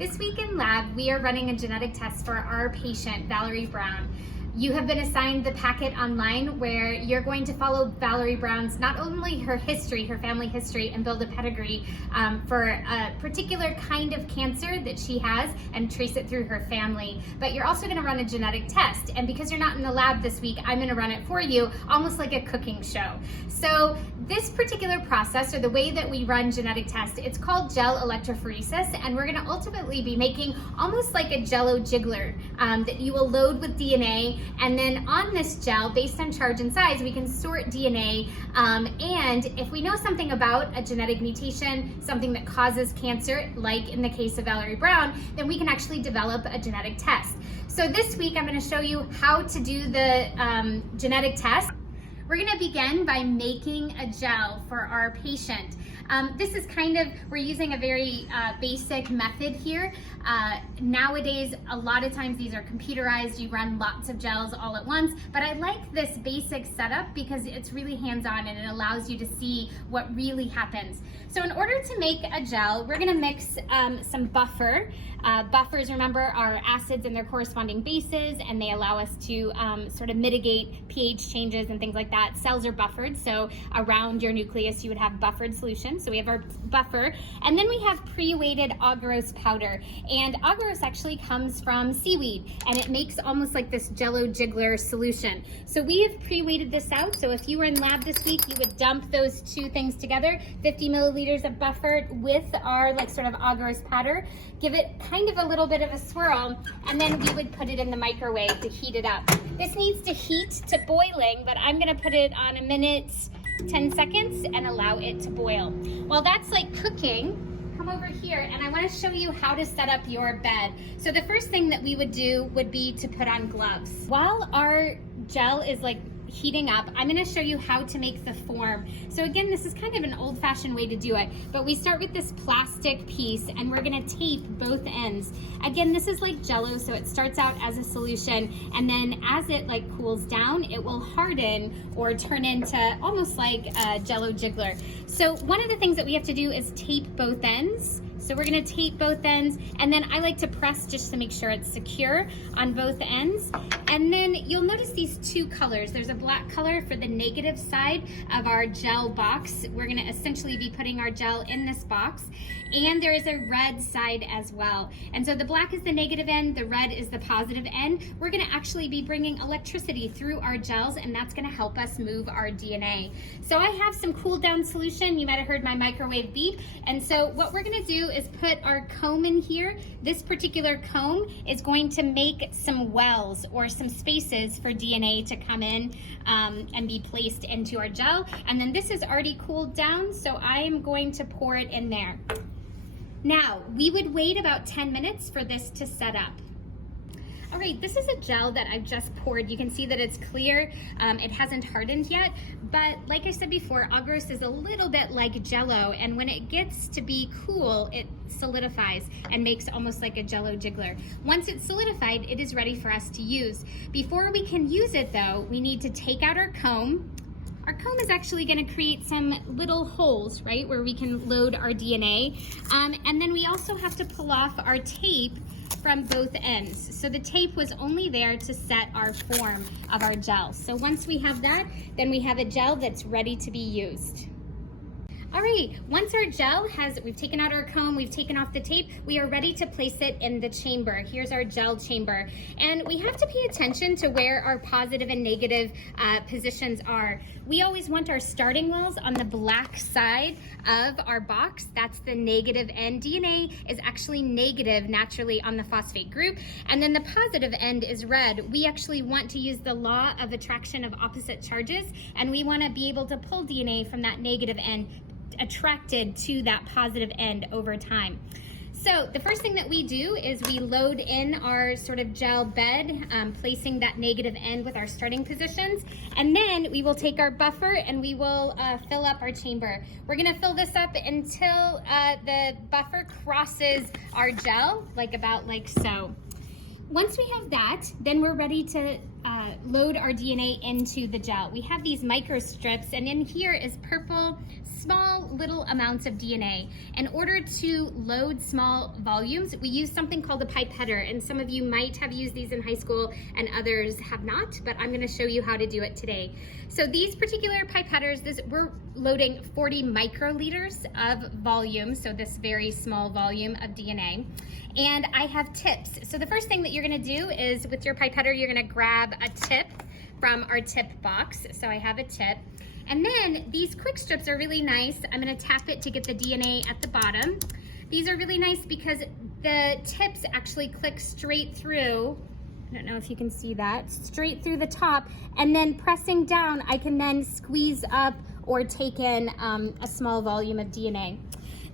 This week in lab, we are running a genetic test for our patient, Valerie Brown. You have been assigned the packet online where you're going to follow Valerie Brown's, not only her history, her family history, and build a pedigree for a particular kind of cancer that she has and trace it through her family, but you're also gonna run a genetic test. And because you're not in the lab this week, I'm gonna run it for you, almost like a cooking show. So this particular process, or the way that we run genetic tests, it's called gel electrophoresis, and we're gonna ultimately be making almost like a Jell-O jiggler that you will load with DNA. And then on this gel, based on charge and size, we can sort DNA. And if we know something about a genetic mutation, something that causes cancer, like in the case of Valerie Brown, then we can actually develop a genetic test. So this week, I'm gonna show you how to do the genetic test. We're gonna begin by making a gel for our patient. This is we're using a very basic method here. Nowadays, a lot of times these are computerized, you run lots of gels all at once, but I like this basic setup because it's really hands-on and it allows you to see what really happens. So in order to make a gel, we're gonna mix some buffer. Buffers, remember, are acids and their corresponding bases, and they allow us to sort of mitigate pH changes and things like that. Cells are buffered, so around your nucleus you would have buffered solution. So we have our buffer, and then we have pre-weighted agarose powder. And agarose actually comes from seaweed, and it makes almost like this Jell-O jiggler solution. So we have pre-weighted this out, so if you were in lab this week, you would dump those two things together, 50 milliliters of buffer with our sort of agarose powder, give it kind of a little bit of a swirl, and then we would put it in the microwave to heat it up. This needs to heat to boiling, but I'm gonna put it on 1 minute, 10 seconds and allow it to boil. While that's cooking, come over here and I want to show you how to set up your bed. So the first thing that we would do would be to put on gloves. While our gel is heating up, I'm going to show you how to make the form. So again, this is kind of an old-fashioned way to do it, but we start with this plastic piece and we're going to tape both ends. Again, this is like Jell-O, so it starts out as a solution, and then as it cools down, it will harden or turn into almost like a Jell-O jiggler. So one of the things that we have to do is tape both ends. So we're gonna tape both ends, and then I like to press just to make sure it's secure on both ends. And then you'll notice these two colors. There's a black color for the negative side of our gel box. We're gonna essentially be putting our gel in this box. And there is a red side as well. And so the black is the negative end, the red is the positive end. We're gonna actually be bringing electricity through our gels, and that's gonna help us move our DNA. So I have some cooled down solution. You might have heard my microwave beep. And so what we're gonna do is put our comb in here. This particular comb is going to make some wells or some spaces for DNA to come in and be placed into our gel. And then this is already cooled down, so I am going to pour it in there. Now, we would wait about 10 minutes for this to set up. All right, this is a gel that I've just poured. You can see that it's clear. It hasn't hardened yet, but like I said before, agarose is a little bit like Jell-O, and when it gets to be cool, it solidifies and makes almost like a Jell-O jiggler. Once it's solidified, it is ready for us to use. Before we can use it though, we need to take out our comb. Our comb is actually going to create some little holes, right, where we can load our DNA. And then we also have to pull off our tape from both ends. So the tape was only there to set our form of our gel. So once we have that, then we have a gel that's ready to be used. All right, once our gel we've taken out our comb, we've taken off the tape, we are ready to place it in the chamber. Here's our gel chamber. And we have to pay attention to where our positive and negative positions are. We always want our starting wells on the black side of our box. That's the negative end. DNA is actually negative naturally on the phosphate group. And then the positive end is red. We actually want to use the law of attraction of opposite charges, and we want to be able to pull DNA from that negative end attracted to that positive end over time. So the first thing that we do is we load in our sort of gel bed, placing that negative end with our starting positions, and then we will take our buffer and we will fill up our chamber. We're gonna fill this up until the buffer crosses our gel, about like so. Once we have that, then we're ready to load our DNA into the gel. We have these microstrips, and in here is purple, small little amounts of DNA. In order to load small volumes, we use something called a pipetter, and some of you might have used these in high school and others have not, but I'm gonna show you how to do it today. So these particular pipetters, we're loading 40 microliters of volume, so this very small volume of DNA. And I have tips. So the first thing that you're gonna do is with your pipetter, you're gonna grab a tip from our tip box. So I have a tip. And then these quick strips are really nice. I'm gonna tap it to get the DNA at the bottom. These are really nice because the tips actually click straight through. I don't know if you can see that, straight through the top. And then pressing down, I can then squeeze up or take in a small volume of DNA.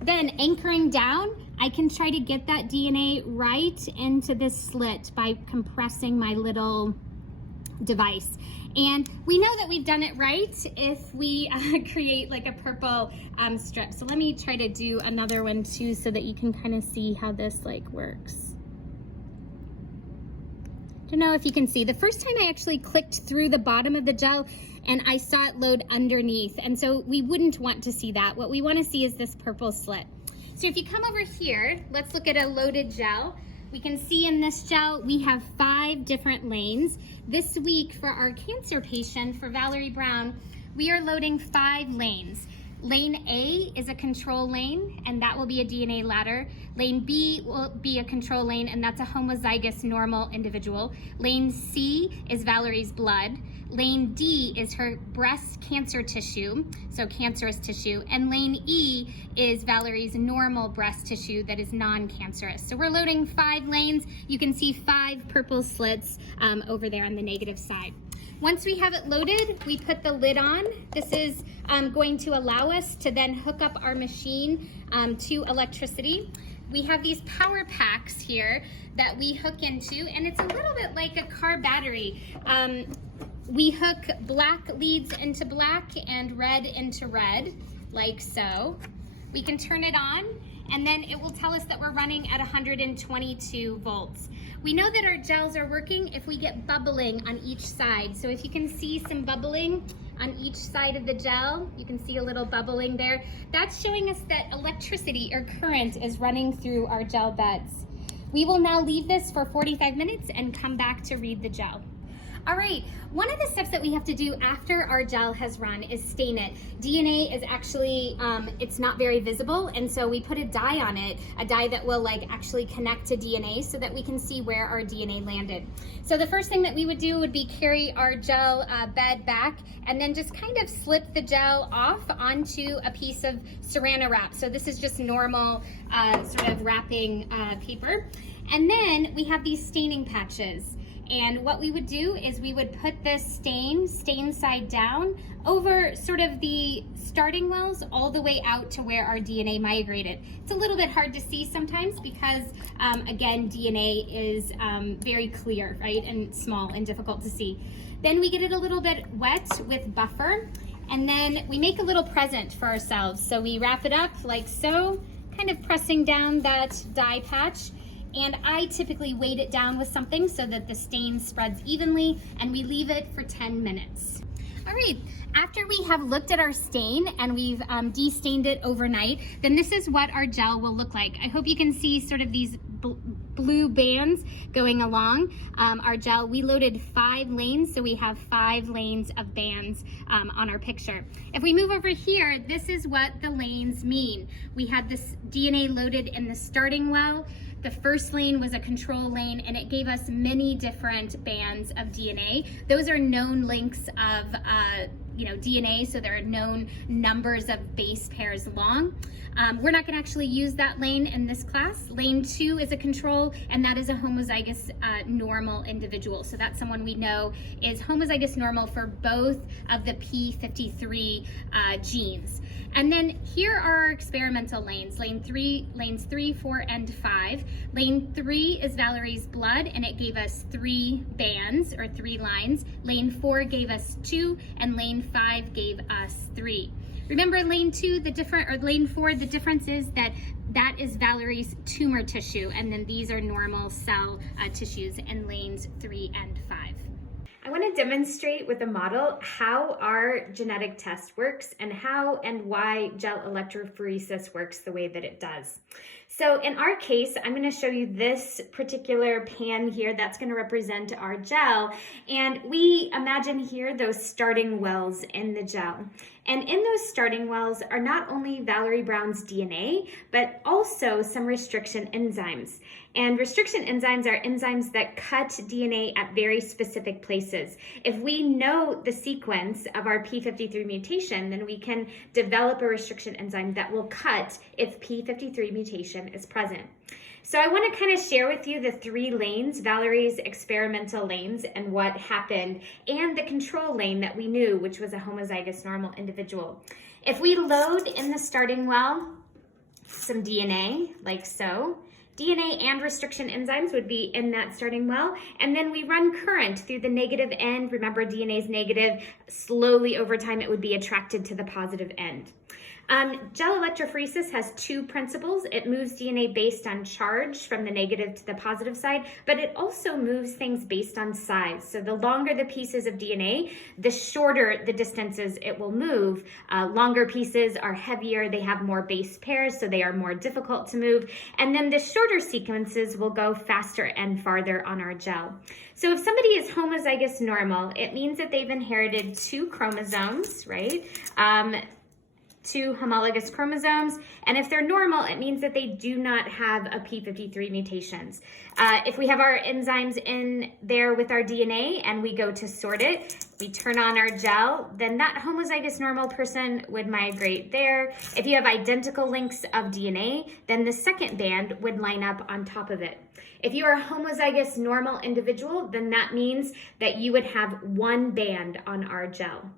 Then anchoring down, I can try to get that DNA right into this slit by compressing my little device. And we know that we've done it right if we create like a purple strip. So let me try to do another one too so that you can kind of see how this like works. Don't know if you can see. The first time I actually clicked through the bottom of the gel and I saw it load underneath. And so we wouldn't want to see that. What we want to see is this purple slit. So if you come over here, let's look at a loaded gel. We can see in this gel, we have 5 different lanes. This week for our cancer patient, for Valerie Brown, we are loading 5 lanes. Lane A is a control lane, and that will be a DNA ladder. Lane B will be a control lane, and that's a homozygous normal individual. Lane C is Valerie's blood. Lane D is her breast cancer tissue, so cancerous tissue. And lane E is Valerie's normal breast tissue that is non-cancerous. So we're loading 5 lanes. You can see 5 purple slits over there on the negative side. Once we have it loaded, we put the lid on. This is going to allow us to then hook up our machine to electricity. We have these power packs here that we hook into, and it's a little bit like a car battery. We hook black leads into black and red into red, like so. We can turn it on, and then it will tell us that we're running at 122 volts. We know that our gels are working if we get bubbling on each side. So if you can see some bubbling on each side of the gel, you can see a little bubbling there. That's showing us that electricity or current is running through our gel beds. We will now leave this for 45 minutes and come back to read the gel. All right, one of the steps that we have to do after our gel has run is stain it. DNA is actually, it's not very visible, and so we put a dye on it, a dye that will like actually connect to DNA so that we can see where our DNA landed. So the first thing that we would do would be carry our gel bed back and then just kind of slip the gel off onto a piece of Saran wrap. So this is just normal sort of wrapping paper. And then we have these staining patches. And what we would do is we would put this stain side down over sort of the starting wells all the way out to where our DNA migrated. It's a little bit hard to see sometimes because, again, DNA is very clear, right, and small and difficult to see. Then we get it a little bit wet with buffer, and then we make a little present for ourselves. So we wrap it up like so, kind of pressing down that dye patch. And I typically weight it down with something so that the stain spreads evenly, and we leave it for 10 minutes. All right, after we have looked at our stain and we've de-stained it overnight, then this is what our gel will look like. I hope you can see sort of these blue bands going along our gel. We loaded 5 lanes, so we have 5 lanes of bands on our picture. If we move over here, this is what the lanes mean. We had this DNA loaded in the starting well. The first lane was a control lane, and it gave us many different bands of DNA. Those are known lengths of DNA, so there are known numbers of base pairs long. We're not gonna actually use that lane in this class. Lane 2 is a control, and that is a homozygous normal individual. So that's someone we know is homozygous normal for both of the P53 genes. And then here are our experimental lanes, lanes 3, 4, and 5. Lane 3 is Valerie's blood, and it gave us 3 bands, or 3 lines. Lane 4 gave us 2, and lane 5 gave us 3. Remember lane 4, the difference is that is Valerie's tumor tissue, and then these are normal cell tissues in lanes 3 and 5. I want to demonstrate with a model how our genetic test works and how and why gel electrophoresis works the way that it does. So in our case, I'm going to show you this particular pan here that's going to represent our gel. And we imagine here those starting wells in the gel. And in those starting wells are not only Valerie Brown's DNA, but also some restriction enzymes. And restriction enzymes are enzymes that cut DNA at very specific places. If we know the sequence of our P53 mutation, then we can develop a restriction enzyme that will cut if P53 mutation is present. So I want to kind of share with you the 3 lanes, Valerie's experimental lanes, and what happened, and the control lane that we knew, which was a homozygous normal individual. If we load in the starting well some DNA, like so, DNA and restriction enzymes would be in that starting well, and then we run current through the negative end. Remember, DNA is negative. Slowly over time, it would be attracted to the positive end. Gel electrophoresis has 2 principles. It moves DNA based on charge from the negative to the positive side, but it also moves things based on size. So the longer the pieces of DNA, the shorter the distances it will move. Longer pieces are heavier, they have more base pairs, so they are more difficult to move. And then the shorter sequences will go faster and farther on our gel. So if somebody is homozygous normal, it means that they've inherited 2 chromosomes, right? 2 homologous chromosomes, and if they're normal, it means that they do not have a P53 mutations. If we have our enzymes in there with our DNA and we go to sort it, we turn on our gel, then that homozygous normal person would migrate there. If you have identical links of DNA, then the second band would line up on top of it. If you are a homozygous normal individual, then that means that you would have 1 band on our gel.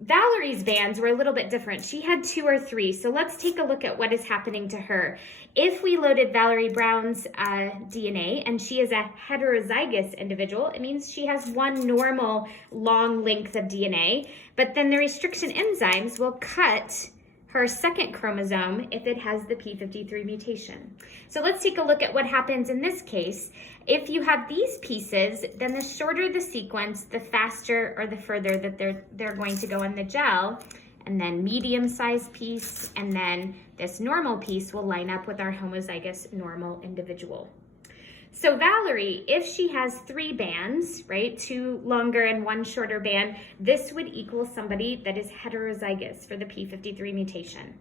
Valerie's bands were a little bit different. She had 2 or 3, so let's take a look at what is happening to her. If we loaded Valerie Brown's DNA and she is a heterozygous individual, it means she has 1 normal long length of DNA, but then the restriction enzymes will cut her second chromosome if it has the P53 mutation. So let's take a look at what happens in this case. If you have these pieces, then the shorter the sequence, the faster or the further that they're going to go in the gel, and then medium-sized piece, and then this normal piece will line up with our homozygous normal individual. So Valerie, if she has 3 bands, right, 2 longer and 1 shorter band, this would equal somebody that is heterozygous for the P53 mutation.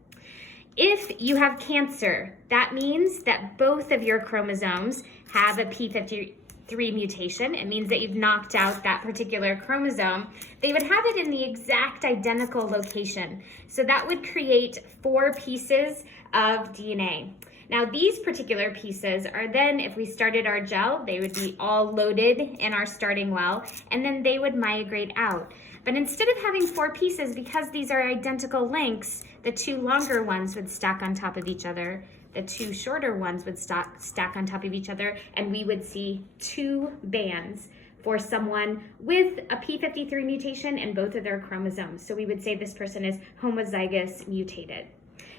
If you have cancer, that means that both of your chromosomes have a P53 mutation. It means that you've knocked out that particular chromosome. They would have it in the exact identical location. So that would create 4 pieces of DNA. Now these particular pieces are then, if we started our gel, they would be all loaded in our starting well, and then they would migrate out. But instead of having 4 pieces, because these are identical lengths, the 2 longer ones would stack on top of each other, the 2 shorter ones would stack on top of each other, and we would see 2 bands for someone with a P53 mutation in both of their chromosomes. So we would say this person is homozygous mutated.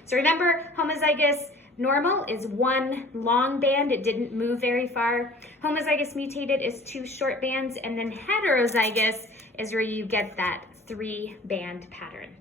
So remember, homozygous normal is 1 long band, it didn't move very far. Homozygous mutated is 2 short bands, and then heterozygous is where you get that 3 band pattern.